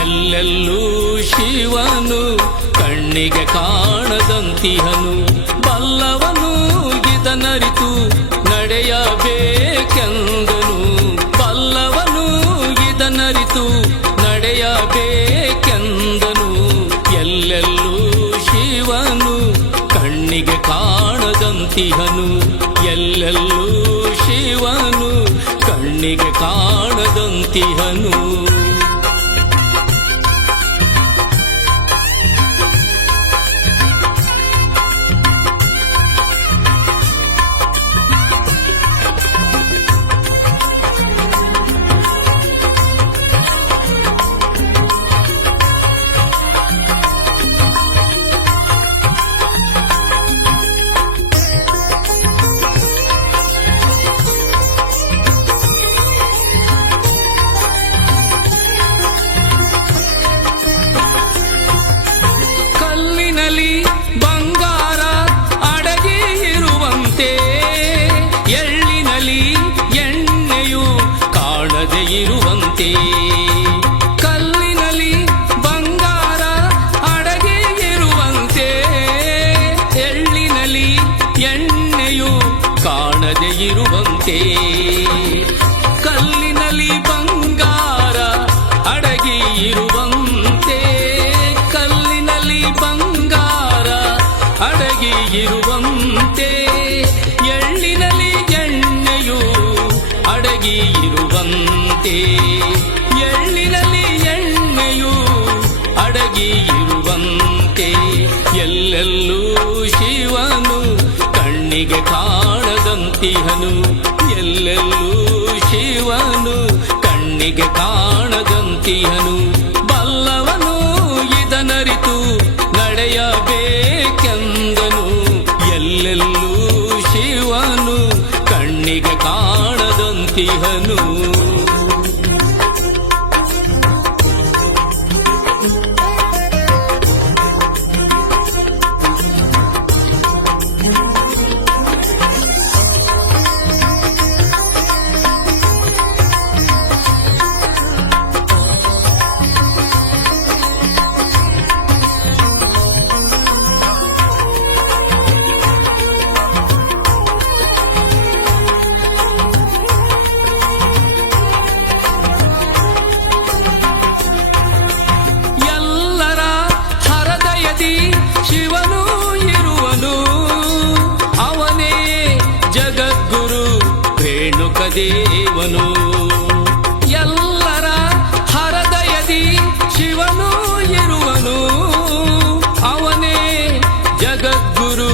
ಎಲ್ಲೆಲ್ಲೂ ಶಿವನು ಕಣ್ಣಿಗೆ ಕಾಣದಂತಿಹನು, ಬಲ್ಲವನು ಇದನರಿತು ನಡೆಯಬೇಕೆಂದನು. ಬಲ್ಲವನು ಇದನರಿತು ನಡೆಯಬೇಕೆಂದನು. ಎಲ್ಲೆಲ್ಲೂ ಶಿವನು ಕಣ್ಣಿಗೆ ಕಾಣದಂತಿಹನು, ಎಲ್ಲೆಲ್ಲೂ ಶಿವನು ಕಣ್ಣಿಗೆ ಕಾಣದಂತಿಹನು. ಬಂಗಾರ ಅಡಗಿ ಇರುವಂತೆ, ಎಳ್ಳಿನಲ್ಲಿ ಎಣ್ಣೆಯು ಕಾಣದೆ ಇರುವಂತೆ. ಕಲ್ಲಿನಲ್ಲಿ ಬಂಗಾರ ಅಡಗಿ ಇರುವಂತೆ, ಎಳ್ಳಿನಲ್ಲಿ ಎಣ್ಣೆಯು ಕಾಣದೆ ಇರುವಂತೆ. ಕಲ್ಲಿನಲ್ಲಿ ಬಂಗಾರ ಅಡಗಿ ಇರುವಂತೆ, ಕಲ್ಲಿನಲ್ಲಿ ಬಂಗಾರ ಅಡಗಿ ಇರುವಂತೆ, ಎಳ್ಳಿನಲ್ಲಿ ಎಣ್ಣೆಯು ಅಡಗಿ ಇರುವಂತೆ. ಎಳ್ಳಿನಲ್ಲಿ ಎಣ್ಣೆಯು ಅಡಗಿ ಇರುವಂತೆ. ಎಲ್ಲೆಲ್ಲೂ ಶಿವನು ಕಣ್ಣಿಗೆ ಕಾಣದಂತಿಹನು, ಎಲ್ಲೆಲ್ಲೂ ಶಿವನು ಕಣ್ಣಿಗೆ ಕಾಣದಂತಿಹನು. ಬಲ್ಲವನು ಇದನರಿತು ನಡೆಯಬೇಕೆಂದನು, ಎಲ್ಲೆಲ್ಲೂ ಶಿವನು ಕಣ್ಣಿಗೆ ಕಾಣದಂತಿಹನು. ಶಿವನು ಇರುವನು, ಅವನೇ ಜಗದ್ಗುರು ರೇಣುಕದೇವನು. ಎಲ್ಲರ ಹೃದಯದಿ ಶಿವನು ಇರುವನು, ಅವನೇ ಜಗದ್ಗುರು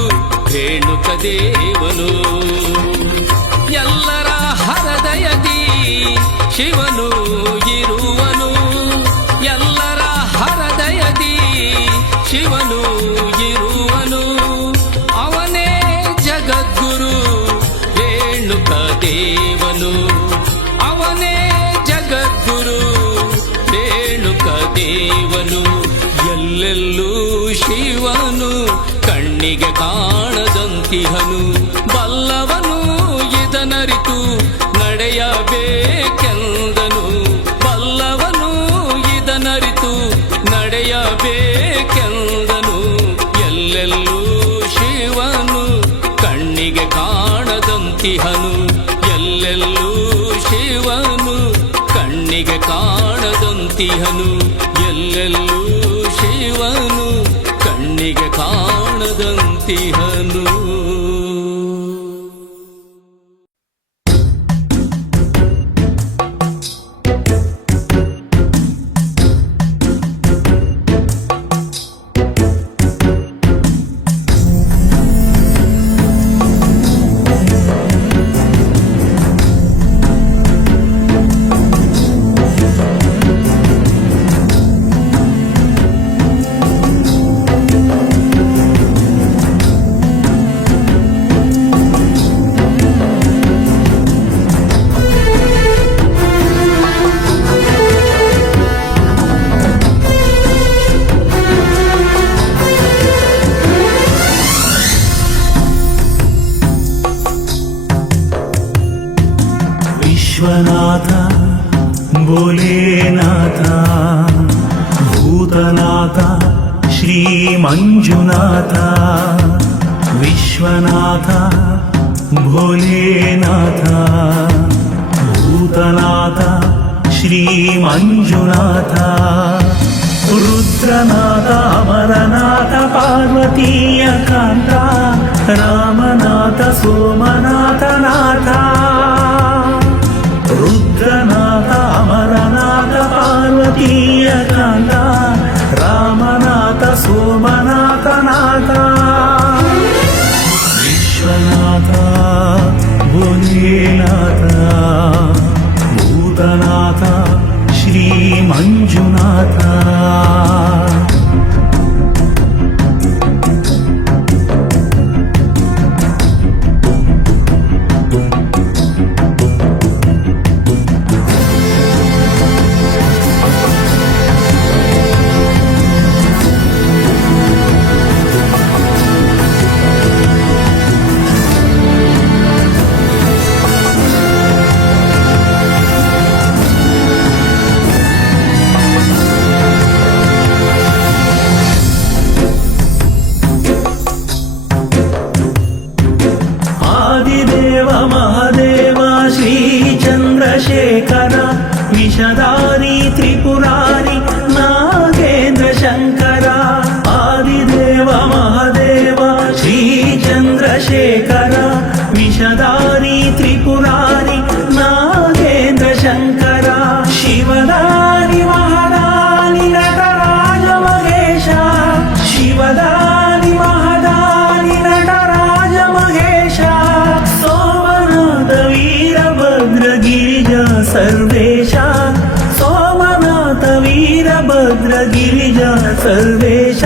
ರೇಣುಕದೇವನು. ಎಲ್ಲರ ಹೃದಯದಿ ಶಿವನು ಇರುವನು, ಎಲ್ಲರ ಹೃದಯದಿ ಶಿವನು ಇರುವನು, ಅವನೇ ಜಗದ್ಗುರು ರೇಣುಕದೇವನು. ಅವನೇ ಜಗದ್ಗುರು ರೇಣುಕದೇವನು. ಎಲ್ಲೆಲ್ಲೂ ಶಿವನು ಕಣ್ಣಿಗೆ ಕಾಣದಂತಿಹನು, ಬಲ್ಲವನು ಇದನರಿತು ನಡೆಯಬೇಕೆಂದನು. ಬಲ್ಲವನು ಇದನರಿತು ನಡೆಯಬೇಕೆಂದನು. ಎಲ್ಲೆಲ್ಲೂ ಶಿವನು ಕಣ್ಣಿಗೆ ಕಾಣದಂತಿಹನು, ಎಲ್ಲೆಲ್ಲೂ ಶಿವನು ಕಣ್ಣಿಗೆ ಕಾಣದಂತಿಹನು. ಎಲ್ಲೆಲ್ಲೂ ಶಿವನು ಕಣ್ಣಿಗೆ ಕಾಣದಂತಿಹನು. ಮಂಜುನಾಥ ವಿಶ್ವನಾಥ ಭೋಲೆನಾಥ ಭೂತನಾಥ ಶ್ರೀ ಮಂಜುನಾಥ ರುದ್ರನಾಥ ಅಮರನಾಥ ಪಾರ್ವತೀಯ ಕಾಂತ ರಾಮನಾಥ ಸೋಮನಾಥ ನಾಥ ರುದ್ರನಾಥ ಅಮರನಾಥ ಪಾರ್ವತೀಯ ಕಾಂತ ರಾಮನಾಥ ಸೋಮನಾಥ ನಾಥ ವಿಶ್ವನಾಥ ಭೋಲೆನಾಥ ಭೂತನಾಥ ಶ್ರೀ ಮಂಜುನಾಥ ಚಂದ್ರಶೇಖರ ವಿಷಧಾರಿ ತ್ರಿಪುರಾರಿ ನಾಗೇಂದ್ರ ಶಂಕರ ಆದಿದೇವ ಮಹಾದೇವ ಶ್ರೀ ಚಂದ್ರಶೇಖರ ವಿಷಧಾರಿ ತ್ರಿಪುರಾರಿ ನಾಗೇಂದ್ರ ಶಂಕರ ಶಿವದಾನಿ ಮಹಾದಾನಿ ನಟರಾಜ ಮಹೇಶ ಶಿವದಾನಿ ಮಹಾದಾನಿ ನಟರಾಜ ಮಹೇಶ ಸೋಮನಾಥ ವೀರಭದ್ರ ಗಿರಿಜಾ ಸರ್ವೇಶ ಸೋಮನಾಥ ವೀರಭದ್ರ ಗಿರಿಜಾ ಸರ್ವೇಶ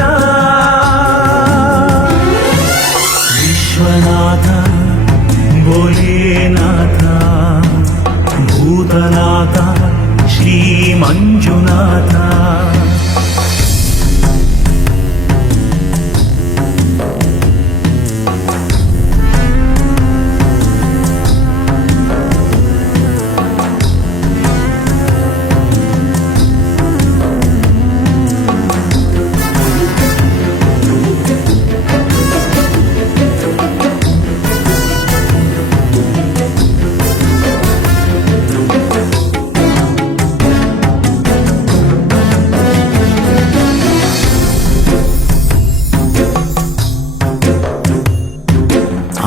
ವಿಶ್ವನಾಥ ಭೋಲೆನಾಥ ಭೂತನಾಥ ಶ್ರೀ ಮಂಜುನಾಥ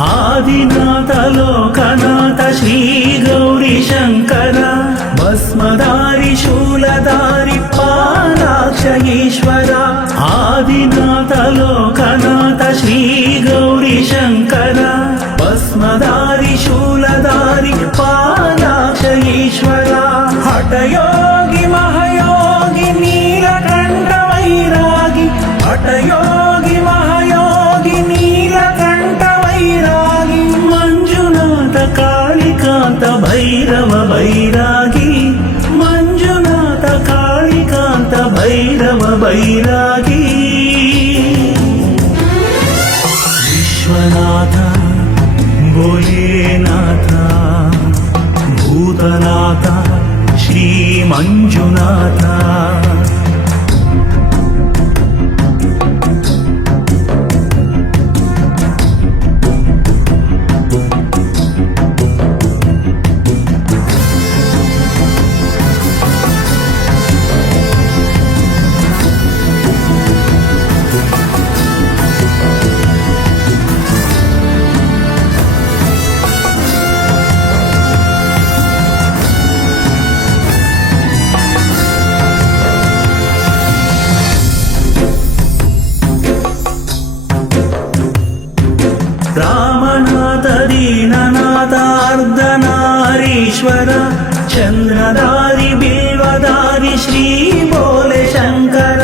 ಆದಿನಾಥ ಲೋಕನಾಥ ಶ್ರೀ ಗೌರಿ ಶಂಕರ ಭಸ್ಮಧಾರಿ ಶೂಲಧಾರಿ ಪಾಲಾಕ್ಷ ಈಶ್ವರ ಆದಿನಾಥ ಲೋಕನಾಥ ಶ್ರೀ ಗೌರಿ ಶಂಕರ ಭಸ್ಮಧಾರಿ ಶೂಲಧಾರಿ ಪಾಲಾಕ್ಷ ಈಶ್ವರ ಹಠಯೋಗಿ ಮಹಾಯೋಗಿ ನೀಲಕಂಠ ವೈರಾಗಿ ಹಠಯೋಗಿ ಮಹಾಯೋಗಿ ನೀಲಕಂಠ ವೈರಾಗಿ ಮಂಜುನಾಥ ಕಾಳಿಕಾಂತ ಭೈರವ ಬೈರಾಗಿ ಮಂಜುನಾಥ ಕಾಳಿಕಾಂತ ಭೈರವ ಬೈರಾಗಿ ವಿಶ್ವನಾಥ ಭೋಲೆನಾಥ ಭೂತನಾಥ ಶ್ರೀ ಮಂಜುನಾಥ ರಾಮನಾಥ ದೀನನಾಥ ಅರ್ಧನಾರೀಶ್ವರ ಚಂದ್ರಧಾರಿ ಬಿಲ್ವಧಾರಿ ಶ್ರೀ ಭೋಲೆ ಶಂಕರ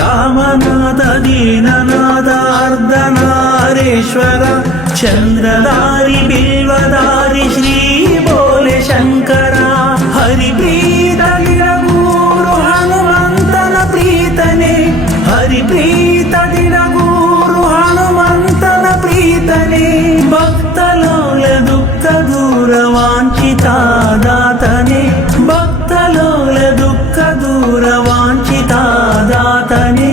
ರಾಮನಾಥ ದೀನನಾಥ ಅರ್ಧನಾರೀಶ್ವರ ಚಂದ್ರಧಾರಿ ಬಿಲ್ವಧಾರಿ ಶ್ರೀ ಭೋಲೆ ಶಂಕರ ಹರಿಪ್ರೀತ ಗಿರಗೂರು ಹನುಮಂತನ ಪ್ರೀತನೆ ಹರಿಪ್ರೀತ ಗಿರಗೂರು ಹನುಮಂತನ ಪ್ರೀತನೆ ಭಕ್ತಲೋಲ ದುಃಖ ದೂರ ವಾಂಛಿತ ದಾತನೆ ಭಕ್ತಲೋಲ ದುಃಖ ದೂರ ವಾಂಛಿತ ದಾತನೆ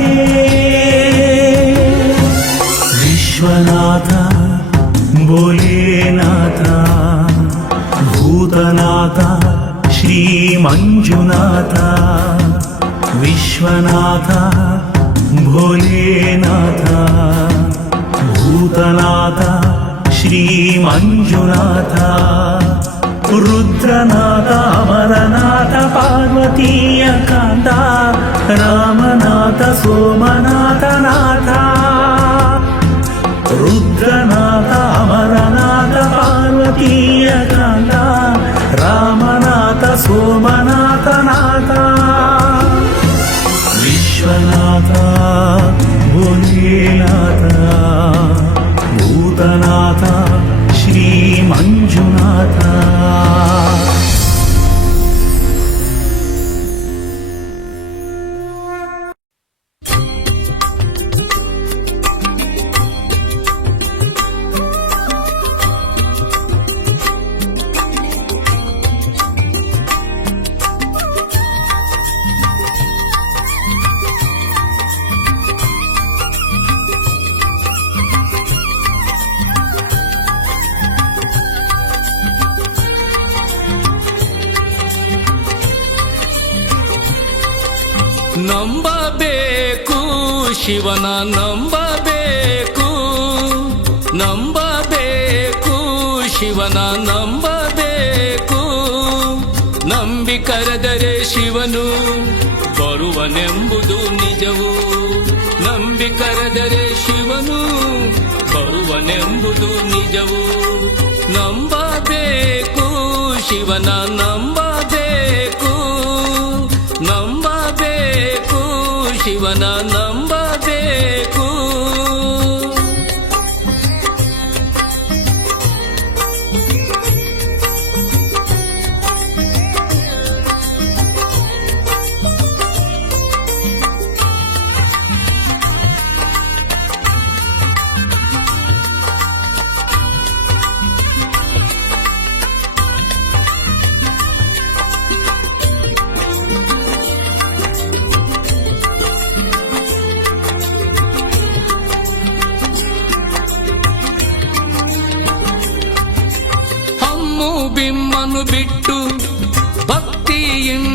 ಮಂಜುನಾಥ ವಿಶ್ವನಾಥ ಭೋಲೇನಾಥ ಭೂತನಾಥ ಶ್ರೀ ಮಂಜುನಾಥ ರುದ್ರನಾಥ ಅಮರನಾಥ ಪಾರ್ವತೀಯ ಕಾಂತ ರಾಮನಾಥ ಸೋಮನಾಥನಾಥ ರುದ್ರನಾಥ ಅಮರನಾಥ ಪಾರ್ವತೀಯ ಕಾಂತ ರಾಮನಾಥ ಸೋಮನಾಥನಾಥ ವಿಶ್ವನಾಥ ಭೋಲೇನಾಥ ಭೂತನಾಥ ಶ್ರೀ ಮಂಜುನಾಥ ನಂಬಬೇಕು ಶಿವನ ನಂಬಬೇಕು, ನಂಬಬೇಕು ಶಿವನ ನಂಬಬೇಕು. ನಂಬಿ ಕರೆದರೆ ಶಿವನು ಬರುವನೆಂಬುದು ನಿಜವು. ನಂಬಿ ಕರೆದರೆ ಶಿವನು ಬರುವನೆಂಬುದು ನಿಜವು. ನಂಬಬೇಕು ಶಿವನ ನಂಬಬೇಕು, ನಂಬಬೇಕು ಶಿವನ ನಂಬಬೇಕು. ಬಿಮ್ಮನು ಬಿಟ್ಟು ಭಕ್ತಿಯಿಂ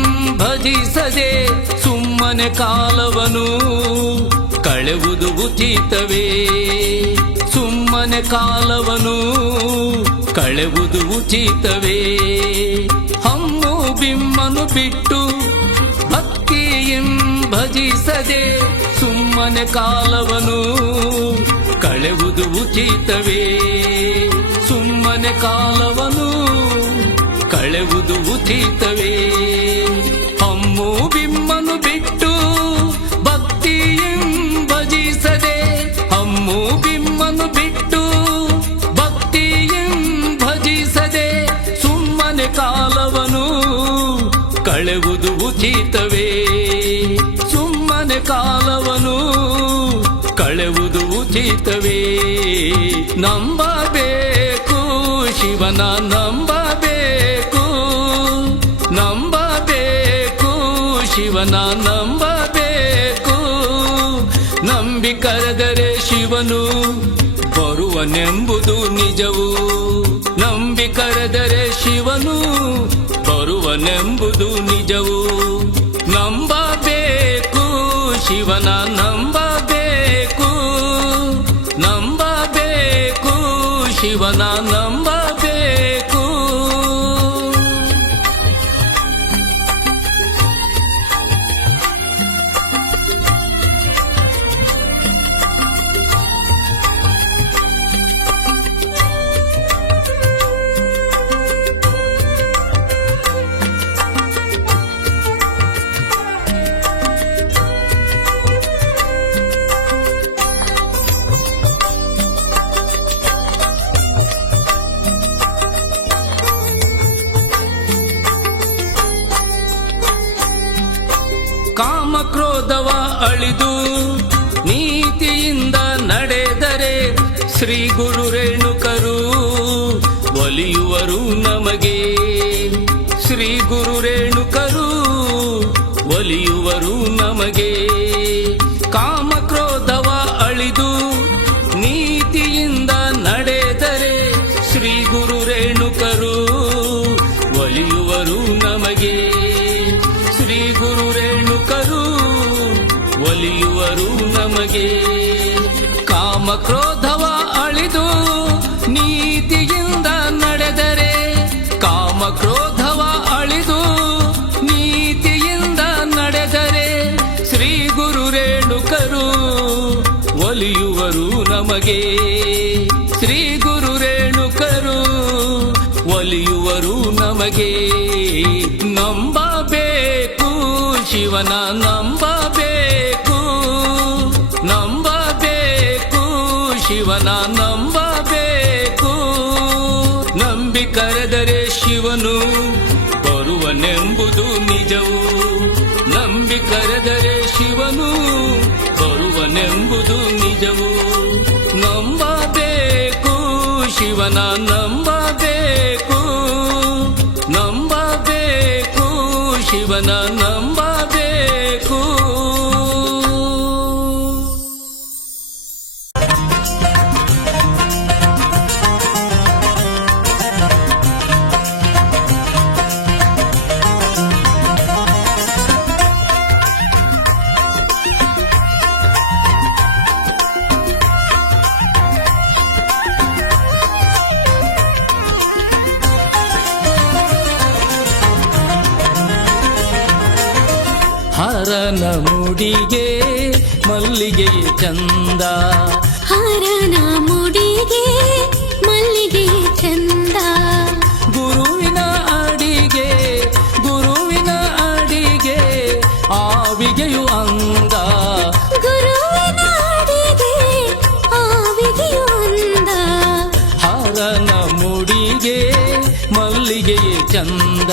ಭಜಿಸದೆ ಸುಮ್ಮನೆ ಕಾಲವನು ಕಳೆವುದು ಉಚಿತವೇ. ಸುಮ್ಮನೆ ಕಾಲವನು ಕಳೆವುದು ಉಚಿತವೇ. ಹಮ್ಮು ಬಿಮ್ಮನು ಬಿಟ್ಟು ಭಕ್ತಿಯಿಂ ಭಜಿಸದೆ ಸುಮ್ಮನೆ ಕಾಲವನು ಕಳೆವುದು ಉಚಿತವೇ. ಸುಮ್ಮನೆ ಕಾಲವನು ಕಳೆವುದು ಉಚಿತವೇ. ಹಮ್ಮು ಬಿಮ್ಮನು ಬಿಟ್ಟು ಭಕ್ತಿಯಿಂ ಭಜಿಸದೆ, ಹಮ್ಮು ಬಿಮ್ಮನು ಬಿಟ್ಟು ಭಕ್ತಿಯಿಂ ಭಜಿಸದೆ ಸುಮ್ಮನೆ ಕಾಲವನು ಕಳೆವುದು ಉಚಿತವೇ. ಸುಮ್ಮನೆ ಕಾಲವನು ಕಳೆವುದು ಉಚಿತವೇ. ನಂಬಬೇಕು ಶಿವನ ನಂಬಬೇಕು, ನಂಬಬೇಕು ಶಿವನ ನಂಬಬೇಕು. ನಂಬಿ ಕರೆದರೆ ಶಿವನು ಬರುವನೆಂಬುದು ನಿಜವು. ನಂಬಿ ಕರೆದರೆ ಶಿವನು ಬರುವನೆಂಬುದು ನಿಜವು. ನಂಬಬೇಕು ಶಿವನ ನಂಬಬೇಕು, ನಂಬಬೇಕು ಶಿವನ ನಂಬಬೇಕು. ಕಾಮಕ್ರೋಧವ ಅಳಿದು ನೀತಿಯಿಂದ ನಡೆದರೆ ಶ್ರೀ ಗುರು ರೇಣುಕರು ಒಲಿಯುವರು ನಮಗೆ. ಶ್ರೀ ಗುರು ರೇಣುಕರು ಒಲಿಯುವರು ನಮಗೆ. ಕಾಮಕ್ರೋಧವ ಅಳಿದು ನೀತಿಯಿಂದ ನಡೆದರೆ ಶ್ರೀ ಗುರು ರೇಣುಕರು ಒಲಿಯುವರು ನಮಗೆ. ಒಲಿಯುವರು ನಮಗೆ. ಕಾಮ ಕ್ರೋಧವ ಅಳಿದು ನೀತಿಯಿಂದ ನಡೆದರೆ, ಕಾಮ ಕ್ರೋಧವ ಅಳಿದು ನೀತಿಯಿಂದ ನಡೆದರೆ, ಶ್ರೀ ಗುರು ರೇಣುಕರು ಒಲಿಯುವರು ನಮಗೆ. ಶ್ರೀ ಗುರು ರೇಣುಕರು ಒಲಿಯುವರು ನಮಗೆ. ನಂಬಬೇಕು ಶಿವನ ನಂಬಬೇಕು, ನಂಬಬೇಕು ಶಿವನ ನಂಬಬೇಕು. ನಂಬಿ ಕರೆದರೆ ಶಿವನು ಬರುವನೆಂಬುದು ನಿಜವು. ನಂಬಿ ಕರೆದರೆ ಶಿವನು ಬರುವನೆಂಬುದು ನಿಜವು. ನಂಬಬೇಕು ಶಿವನ ನಂಬಬೇಕು, ನಂಬಬೇಕು ಶಿವನ ನಂಬಬೇಕು. ಹರನ ಮುಡಿಗೆ ಮಲ್ಲಿಗೆ ಚಂದ, ಹರನ ಮುಡಿಗೆ ಮಲ್ಲಿಗೆ ಚಂದ. ಗುರುವಿನ ಅಡಿಗೆ, ಗುರುವಿನ ಅಡಿಗೆ ಆವಿಗೆಯು ಅಂದ. ಗುರುವಿನ ಅಡಿಗೆ ಆವಿಗೆಯು ಅಂದ. ಹರನ ಮುಡಿಗೆ ಮಲ್ಲಿಗೆ ಚಂದ,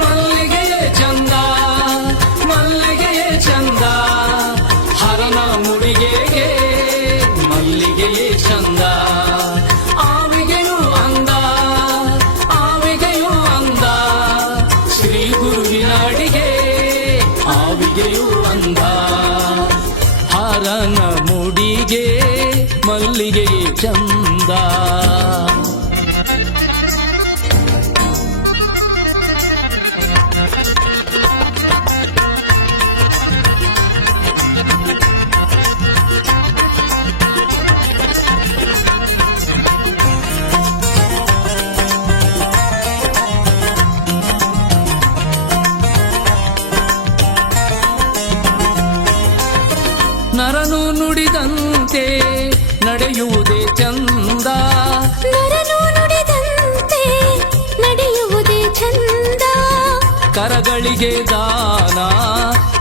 ಮಲ್ಲಿಗೆ ಚಂದ, ಮಲ್ಲಿಗೆ ಚಂದ. ಹರನ ಮುಡಿಗೆಗೆ ಮಲ್ಲಿಗೆ ಚಂದ. ಆವಿಗೆಯು ಅಂದ, ಆವಿಗೆಯು ಅಂದ. ಶ್ರೀ ಗುರುವಿನ ಅಡಿಗೆ ಆವಿಗೆಯು ಅಂದ. ಹರನ ಮುಡಿಗೆ ಮಲ್ಲಿಗೆ ಚಂದ. ನರನು ನುಡಿದಂತೆ ನಡೆಯುವುದೇ ಚಂದ, ನರನು ನುಡಿದಂತೆ ನಡೆಯುವುದೇ ಚಂದ. ಕರಗಳಿಗೆ ದಾನ,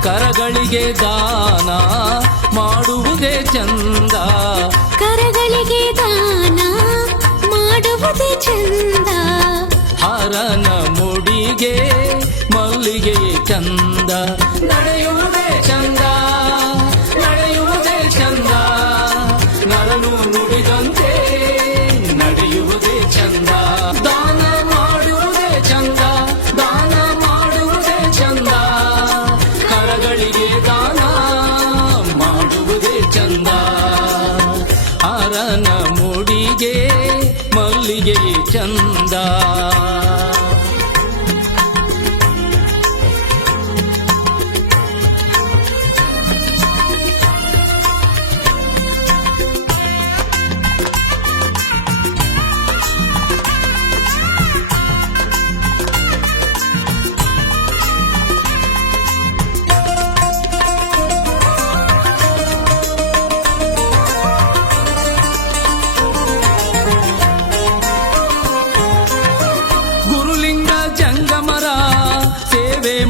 ಕರಗಳಿಗೆ ದಾನ ಮಾಡುವುದೇ ಚಂದ. ಕರಗಳಿಗೆ ದಾನ ಮಾಡುವುದೇ ಚಂದ. ಹರನ ಮುಡಿಗೆ ಮಲ್ಲಿಗೆ ಚಂದ. ನಡೆಯುವುದೇ ಚಂದ, ನಡೆಯುವುದೇ ಚಂದ. ನರನು ನುಡಿದಂತೆ ನಡೆಯುವುದೇ ಚಂದ. ದಾನ ಮಾಡುವುದೇ ಚಂದ, ದಾನ ಮಾಡುವುದೇ ಚಂದ. ಕರಗಳಿಗೆ ದಾನ ಮಾಡುವುದೇ ಚಂದ. ಹರನ ಮುಡಿಗೆ ಮಲ್ಲಿಗೆ ಚಂದ.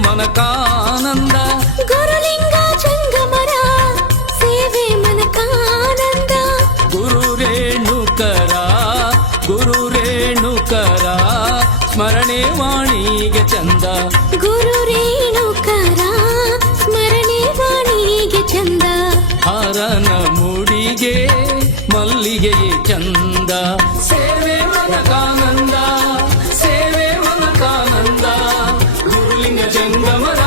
ಮನಕಾನಂದ, ಗುರುಲಿಂಗ ಜಂಗಮರ ಸೇವೆ ಮನಕಾನಂದ. ಗುರು ರೇಣುಕರ, ಗುರು ರೇಣುಕರ ಸ್ಮರಣೆ ವಾಣಿಗೆ ಚಂದ. ಗುರು ರೇಣುಕರ ಸ್ಮರಣೆ ವಾಣಿಗೆ ಚಂದ. ಹರನ ಮುಡಿಗೆ ಮಲ್ಲಿಗೆ ಚಂದ. ಸೇವೆ ಮನಕಾನಂದ, ಸೇವೆ ಮನಕಾನಂದ. ಗುರುಲಿಂಗ ಜಂಗಮರ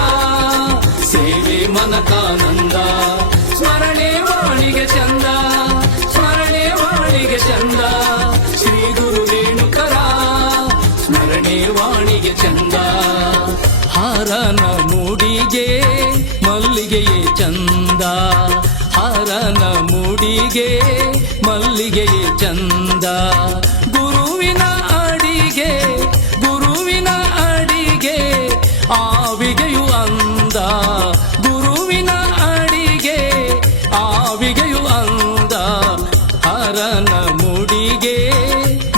ಸೇವೆ ಮನಕಾನಂದ. ಸ್ಮರಣೆ ವಾಣಿಗೆ ಚಂದ, ಸ್ಮರಣೆ ವಾಣಿಗೆ ಚಂದ. ಶ್ರೀ ಗುರು ರೇಣುಕರ ಸ್ಮರಣೆ ವಾಣಿಗೆ ಚಂದ. ಹರನ ಮುಡಿಗೆ ಮಲ್ಲಿಗೆ ಮಲ್ಲಿಗೆಯೇ ಚಂದ ಹರನ ಮುಡಿಗೆ ಮಲ್ಲಿಗೆಯೇ ಚಂದ ಗುರುವಿನ ಅಡಿಗೆ ಆವಿಗೆಯು ಅಂದ ಗುರುವಿನ ಅಡಿಗೆ ಆವಿಗೆಯು ಅಂದ ಹರನ ಮುಡಿಗೆ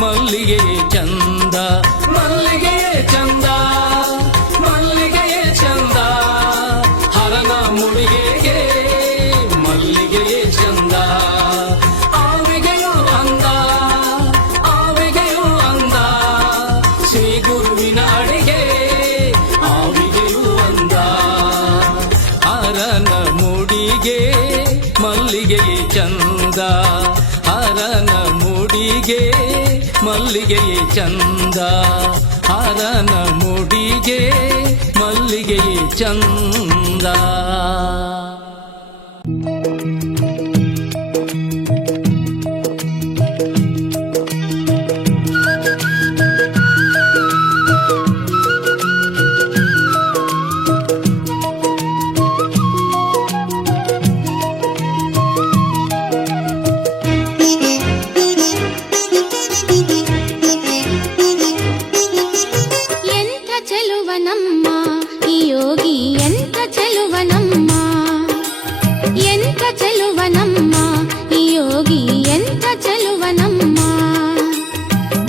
ಮಲ್ಲಿಗೆಯೇ ಚಂದ ಮಲ್ಲಿಗೆಯೇ ಚಂದ ಮಲ್ಲಿಗೆಯೇ ಚಂದ ಹರನ ಮುಡಿಗೆಗೆ ಮಲ್ಲಿಗೆಯೇ ಚಂದ ಆವಿಗೆಯು ಅಂದ ಶ್ರೀ ಗುರುವಿನ ಅಡಿಗೆ ಆವಿಗೆಯು ಅಂದ ಹರನ ಮುಡಿಗೆ ಮಲ್ಲಿಗೆಯೇ ಚಂದ ಹರನ ಮುಡಿಗೆ ಮಲ್ಲಿಗೆಯೇ ಚಂದ ಹರನ ಮುಡಿಗೆ ಮಲ್ಲಿಗೆಯೇ ಚಂದ ಎಂಥ ಚೆಲುವನಮ್ಮ ಈ ಯೋಗಿ, ಎಂಥ ಚೆಲುವನಮ್ಮ, ಎಂಥ ಚೆಲುವನಮ್ಮ ಈ ಯೋಗಿ, ಎಂಥ ಚೆಲುವನಮ್ಮ.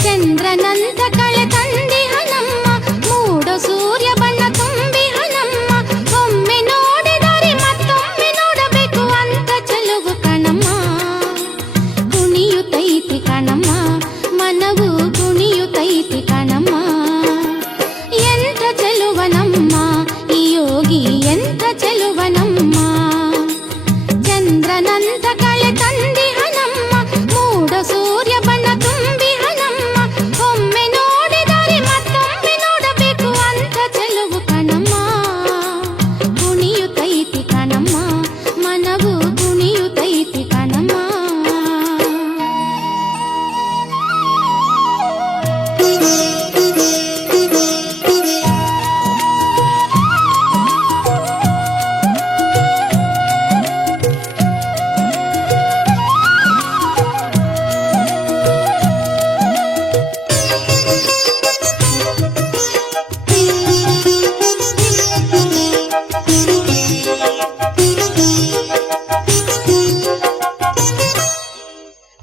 ಚಂದ್ರನಂತ ಕಳೆ ತಂದಿಹನಮ್ಮ, ಮೂಡ ಸೂರ್ಯ ಬಣ್ಣ ತುಂಬಿಹನಮ್ಮ. ಒಮ್ಮೆ ನೋಡಿದರೆ ಮತ್ತೊಮ್ಮೆ ನೋಡಬೇಕು ಅಂತ ಚೆಲುವು ಕಣಮ್ಮ. ಕುಣಿಯುತ್ತೈತಿ ಕಣಮ್ಮ, ಮನವು ಕುಣಿಯುತ್ತೈತಿ ಕಣಮ್ಮ. ಎಂಥ ಚೆಲುವನಮ್ಮ ಈ ಯೋಗಿ, ಎಂಥ ಚೆಲುವನಮ್ಮ. ಚಂದ್ರನಂತ ಕಳೆ ತಂದಿಹನಮ್ಮ, ಮೂಡ ಸೂರ್ಯ ಬಣ್ಣ ತುಂಬಿಹನಮ್ಮ. ಒಮ್ಮೆ ನೋಡಿದರೆ ಮತ್ತೊಮ್ಮೆ ನೋಡಬೇಕು ಅಂತ ಚೆಲುವು ಕಣಮ್ಮ. ಕುಣಿಯುತ್ತೈತಿ ಕಣಮ್ಮ, ಮನವು ಕುಣಿಯುತ್ತೈತಿ ಕಣಮ್ಮ.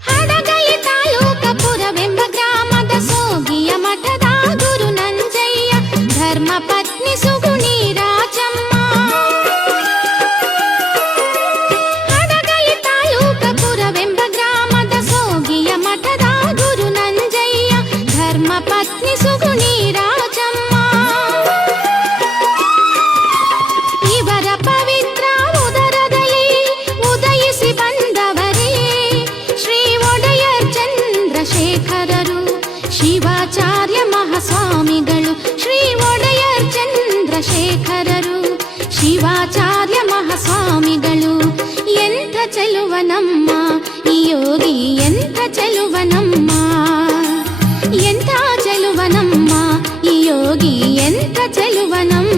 ಹಡಗಲಿ ತಾಲೂಕ ಪುರವೆಂಬ ಗ್ರಾಮದ ಸೋಗಿಯ ಮಠದ ಗುರು ನಂಜಯ್ಯ, ಧರ್ಮ ಪತ್ನಿ ಸುಗುಣಿ ರಾಜಮ್ಮ. ಹಡಗಲಿ ತಾಲೂಕ ಪುರವೆಂಬ ಗ್ರಾಮದ ಸೋಗಿಯ ಮಠದ ಗುರು ನಂಜಯ್ಯ, ಧರ್ಮ ಪತ್ನಿ ಸುಗುಣಿ ರಾಜಮ್ಮ. ಇವರ ಪವಿತ್ರ ಉದರದಲ್ಲಿ ಉದಯಿಸಿ ಬಂದವರೇ ಶ್ರೀ ಒಡೆಯರ್ ಚಂದ್ರಶೇಖರರು, ಶಿವಾಚಾರ್ಯ ಮಹಾಸ್ವಾಮಿಗಳು. ಶ್ರೀ ಒಡೆಯರ್ ಚಂದ್ರಶೇಖರರು, ಶಿವಾಚಾರ್ಯ ಮಹಾಸ್ವಾಮಿಗಳು. ಎಂಥ ಚೆಲುವನಮ್ಮ ಈ ಯೋಗಿ, ಎಂಥ ಚೆಲುವನಮ್ಮ, ಎಂಥ ಚೆಲುವನಮ್ಮ ಈ ಯೋಗಿ, ಎಂಥ ಚೆಲುವನಮ್ಮ.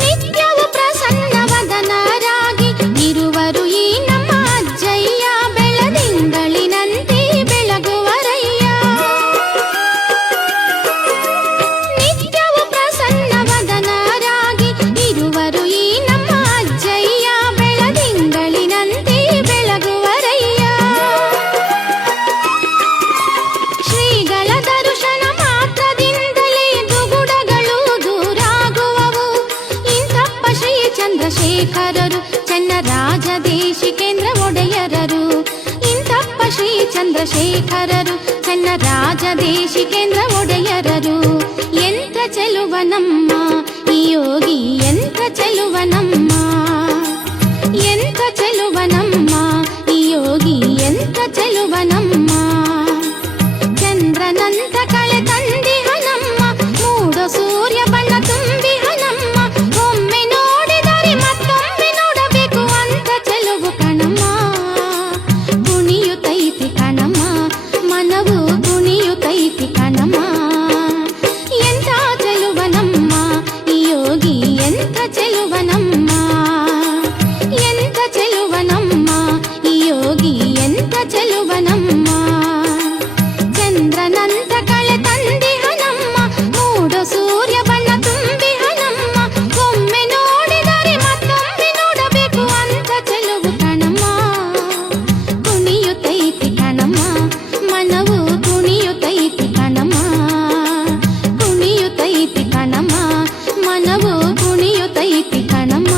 ನಿತ್ಯವೂ ಪ್ರಸನ್ನವದನರಾಗಿ ಇರುವರು ಈ ನಮ್ಮ ಅಜ್ಜಯ್ಯ, ಬೆಳದಿಂಗಳಿನಂತೆ ಬೆಳಗುವರಯ್ಯ. ನಿತ್ಯವೂ ಪ್ರಸನ್ನವದನರಾಗಿ ಇರುವರು ಈ ನಮ್ಮ ಅಜ್ಜಯ್ಯ, ಬೆಳದಿಂಗಳಿನಂತೆ ಬೆಳಗುವರಯ್ಯ. ಶ್ರೀಗಳ ದರ್ಶನ ಮಾತ್ರದಿಂದಲೇ ದುಗುಡಗಳು ದೂರಾಗುವವು. ಇಂಥಪ್ಪ ಶ್ರೀ ಚಂದ್ರಶೇಖರರು, ಚೆನ್ನರಾಜ ದೇಶಿಕೇಂದ್ರ ಒಡೆಯರರು. ಇಂಥಪ್ಪ ಶ್ರೀ ಚಂದ್ರಶೇಖರರು, ಚೆನ್ನರಾಜ ದೇಶಿಕೇಂದ್ರ ಒಡೆಯರರು. ಎಂಥ ಚೆಲುವನಮ್ಮ ಈ ಯೋಗಿ, ಎಂಥ ಚೆಲುವನಮ್ಮ ಎಂಥ ಚೆಲುವನಮ್ಮ ಈ ಯೋಗಿ ಎಂಥ ಚೆಲುವನಮ್ಮ ಚಂದ್ರನಂತ ಕಳೆ ತಂದಿಹನಮ್ಮ ಮೂಡೋ ಸೂರ್ಯ ಬಣ್ಣ ತುಂಬಿಹನಮ್ಮ ಒಮ್ಮೆ ನೋಡಿದರೆ ಮತ್ತೊಮ್ಮೆ ನೋಡಬೇಕು ಅಂತ ಚೆಲುವು ಕಣಮ್ಮ ಕುಣಿಯುತ್ತೈತಿ ಕಣಮ್ಮ ಮನವು ಕುಣಿಯುತ್ತೈತಿ ಕಣಮ್ಮ ಎಂಥ ಚೆಲುವನಮ್ಮ ಈ ಯೋಗಿ ಎಂಥ ಚೆಲುವನಮ್ಮ ಎಂಥ ಚೆಲುವನಮ್ಮ ಈ ಯೋಗಿ ಎಂಥ ಚೆಲುವನಮ್ಮ ಚಂದ್ರನಂತ ಕಳೆ ತಂದಿಹನಮ್ಮ ಮೂಡೋ ಸೂರ್ಯ ಬಣ್ಣ ತುಂಬಿಹನಮ್ಮ ಒಮ್ಮೆ ನೋಡಿದರೆ ಮತ್ತೊಮ್ಮೆ ನೋಡಬೇಕು ಅಂತ ಚೆಲುವು ಕಣಮ್ಮ ಕುಣಿಯುತ್ತೈತಿ ಕಣಮ್ಮ ಮನವು ಕುಣಿಯುತ್ತೈತಿ ಕಣಮ್ಮ ಕುಣಿಯುತ್ತೈತಿ ಕಣಮ್ಮ ಮನವು ಕುಣಿಯುತ್ತೈತಿ ಕಣಮ್ಮ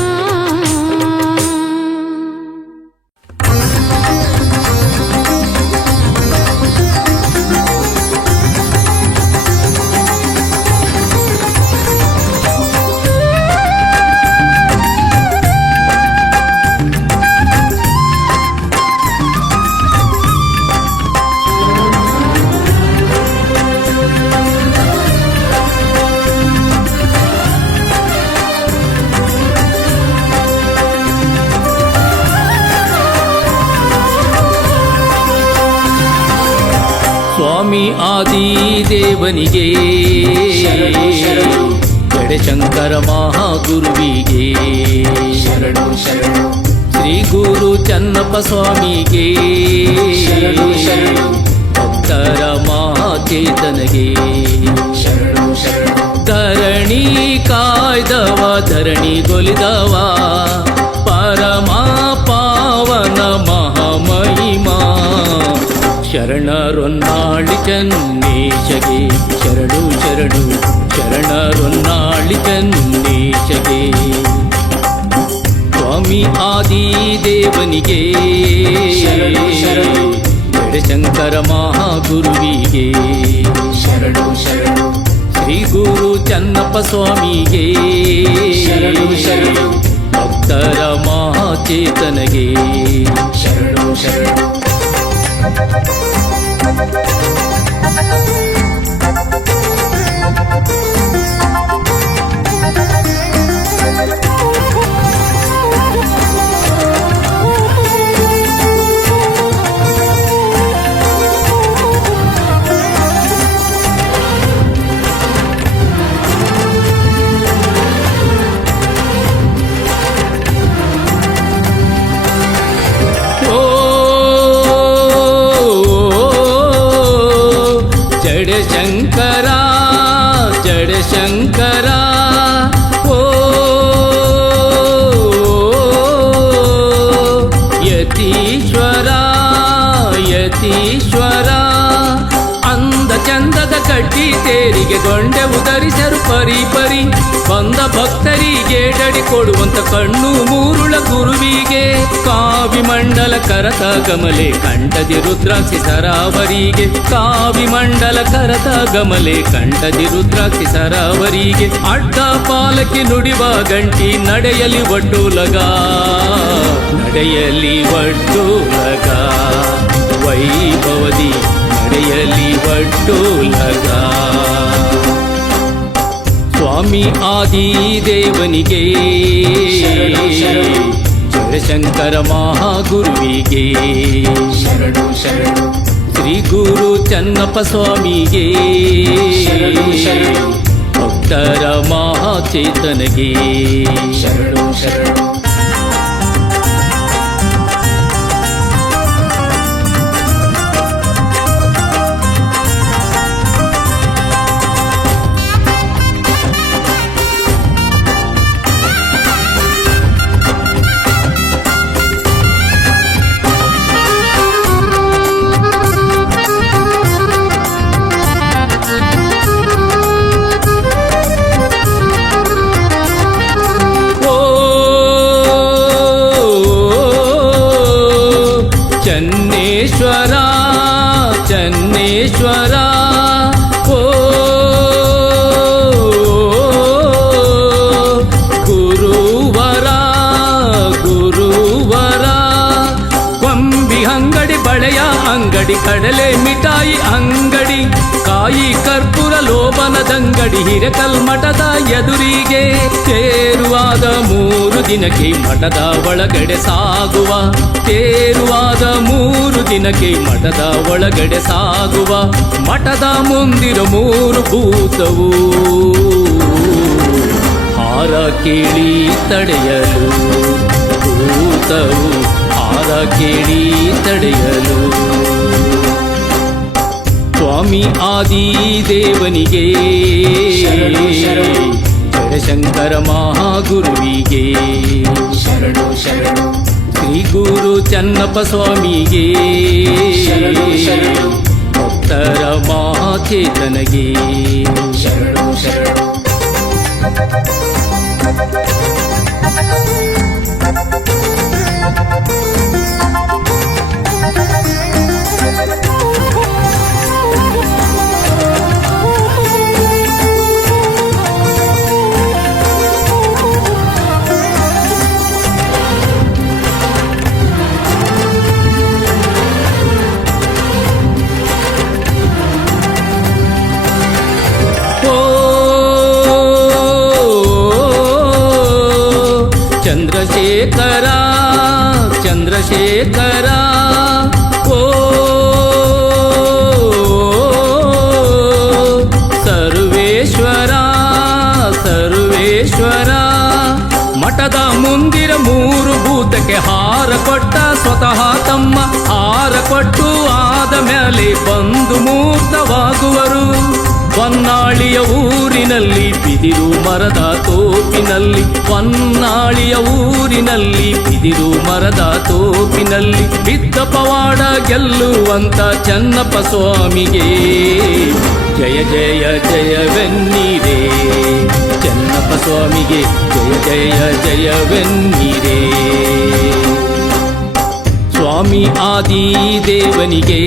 ಸ್ವಾಮಿ ಆದಿದೇವನಿಗೆ ಜಡಶಂಕರ ಮಹಾಗುರುವಿಗೆ ಶ್ರೀ ಗುರು ಚನ್ನಪ್ಪ ಸ್ವಾಮಿಗೆ ಭಕ್ತರ ಮಹಾಚೇತನಗೆ ಧರಣಿ ಕಾಯ್ದವ ಧರಣಿ ಗೊಲಿದವ ಪರಮ ಪಾವನ ಮಹಾಮಹಿಮಾ ಶರಣರೊನ್ನಾಳಿ ಚನ್ನೇಶಗೆ ಶರಣು ಶರಣು ಶರಣರೊನ್ನಾಳಿ ಚನ್ನೇಶಗೆ ಸ್ವಾಮಿ ಆದಿದೇವನಿಗೆ ಜಡಶಂಕರ ಮಹಾಗುರುವಿಗೆ ಶ್ರೀ ಗುರು ಚನ್ನಪ್ಪ ಸ್ವಾಮಿಗೆ ಭಕ್ತರ ಮಹಾಚೇತನಗೆ ಜಡಶಂಕರ ಜಡಶಂಕರ ಓ ಯತೀಶ್ವರ ಯತೀಶ್ವರ ಅಂದ ಚಂದದ ಕಟ್ಟಿ ತೇರಿಗೆ ಗೊಂಡೆ ಉದರಿಸರು ಪರಿ ಪರಿ ಬಂದ ಭಕ್ತರಿಗೆ ಡಡಿ ಕೊಡುವಂತ ಕಣ್ಣು ಮೂರುಳ ಗುರುವಿಗೆ ಕಾವಿಮಂಡಲ ಕರತ ಗಮಲೆ ಕಂಠದಿ ರುದ್ರಾಕ್ಷಿ ಸರಾವರಿಗೆ ಕಾವಿಮಂಡಲ ಕರತ ಗಮಲೆ ಕಂಠದಿ ರುದ್ರಾಕ್ಷಿ ಸರಾವರಿಗೆ ಅಡ್ಡ ಪಾಲಕಿ ನುಡಿವ ಗಂಟಿ ನಡೆಯಲಿ ಒಡ್ಡೂಲಗ ನಡೆಯಲಿ ಒಡ್ಡೂಲಗ ವೈಭವದಿ ನಡೆಯಲಿ ಒಡ್ಡೂಲಗ ಸ್ವಾಮಿ ಆದಿದೇವನಿಗೆ ಜಡಶಂಕರ ಮಹಾಗುರುವಿಗೆ ಶ್ರೀ ಗುರು ಚನ್ನಪ್ಪ ಸ್ವಾಮಿಗೆ ಭಕ್ತರ ಮಹಾಚೇತನಗೆ ಅಂಗಡಿ ಕಡಲೆ ಮಿಠಾಯಿ ಅಂಗಡಿ ಕಾಯಿ ಕರ್ಪೂರ ಲೋಬನದಂಗಡಿ ಹಿರೇಕಲ್ಮಠದ ಎದುರಿಗೆ ತೇರುವಾದ 3 ದಿನಕ್ಕೆ ಮಠದ ಒಳಗಡೆ ಸಾಗುವ ತೇರುವಾದ 3 ದಿನಕ್ಕೆ ಮಠದ ಒಳಗಡೆ ಸಾಗುವ ಮಠದ ಮುಂದಿರ 3 ಭೂತವು ಹಾರ ಕೇಳಿ ತಡೆಯಲು ಭೂತವು ಹಾರ ಕೇಳಿ ತಡೆಯಲು ಸ್ವಾಮಿ ಆದಿದೇವನಿಗೆ ಜಯಶಂಕರ ಮಹಾಗುರುವಿಗೆ ಶರಣು ಶರಣು ಶ್ರೀ ಗುರು ಚನ್ನಪ್ಪ ಸ್ವಾಮಿಗೆ ಭಕ್ತರ ಮಹಾಚೇತನಗೆ ಶರಣು ಶರಣು ಚಂದ್ರಶೇಖರ ಚಂದ್ರಶೇಖರ ಓ ಸರ್ವೇಶ್ವರ ಸರ್ವೇಶ್ವರ ಮಠದ ಮುಂದಿರ 3 ಭೂತಕ್ಕೆ ಹಾರ ಕೊಟ್ಟ ಸ್ವತಃ ತಮ್ಮ ಹಾರ ಕೊಟ್ಟು ಆದ ಮೇಲೆ ಬಂದು ಮೂರ್ತವಾಗುವರು ಹೊನ್ನಾಳಿಯ ಊರಿನಲ್ಲಿ ಬಿದಿರು ಮರದ ತೋಪಿನಲ್ಲಿ ಹೊನ್ನಾಳಿಯ ಊರಿನಲ್ಲಿ ಬಿದಿರು ಮರದ ತೋಪಿನಲ್ಲಿ ಬಿದ್ದ ಪವಾಡ ಗೆಲ್ಲುವಂತ ಚನ್ನಪ್ಪ ಸ್ವಾಮಿಗೆ ಜಯ ಜಯ ಜಯವೆನ್ನಿರೇ ಚನ್ನಪ್ಪ ಸ್ವಾಮಿಗೆ ಜಯ ಜಯ ಜಯವೆನ್ನಿರೇ ಸ್ವಾಮಿ ಆದಿದೇವನಿಗೆ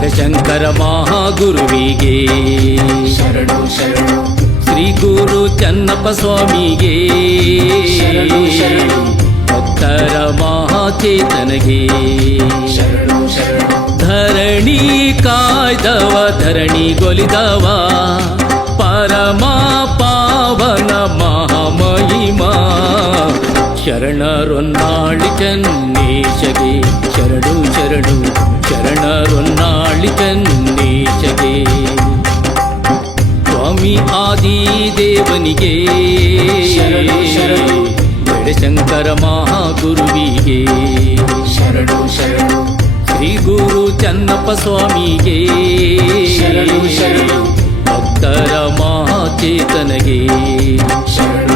ಜಯಶಂಕರ ಮಹಾಗುರುವಿಗೆ ಶರಣು ಶರಣು ಶ್ರೀ ಗುರು ಚನ್ನಪ್ಪ ಸ್ವಾಮಿಗೆ ಭಕ್ತರ ಮಹಾಚೇತನಗೆ ಶರಣು ಶರಣು ಧರಣಿ ಕಾಯ್ದವ ಧರಣಿ ಗೊಲಿದವ ಪರಮ ಪಾವನ ಮಹಾಮಹಿಮಾ ಶರಣರೊನ್ನಾಳಿ ಚನ್ನೇಶಗೆ ಶರಣು ಶರಣು ಶರಣರೊನ್ನಾಳಿ ಚನ್ನೇಶಗೆ ಸ್ವಾಮಿ ಆದಿದೇವನಿಗೆ ಜಯಶಂಕರ ಮಹಾಗುರುವಿಗೆ ಶರಣು ಶರಣು ಶ್ರೀ ಗುರು ಚನ್ನಪ್ಪ ಸ್ವಾಮಿಗೆ ಶರಣು ಶರಣು ಭಕ್ತರ ಮಹಾಚೇತನಗೆ ಶರಣು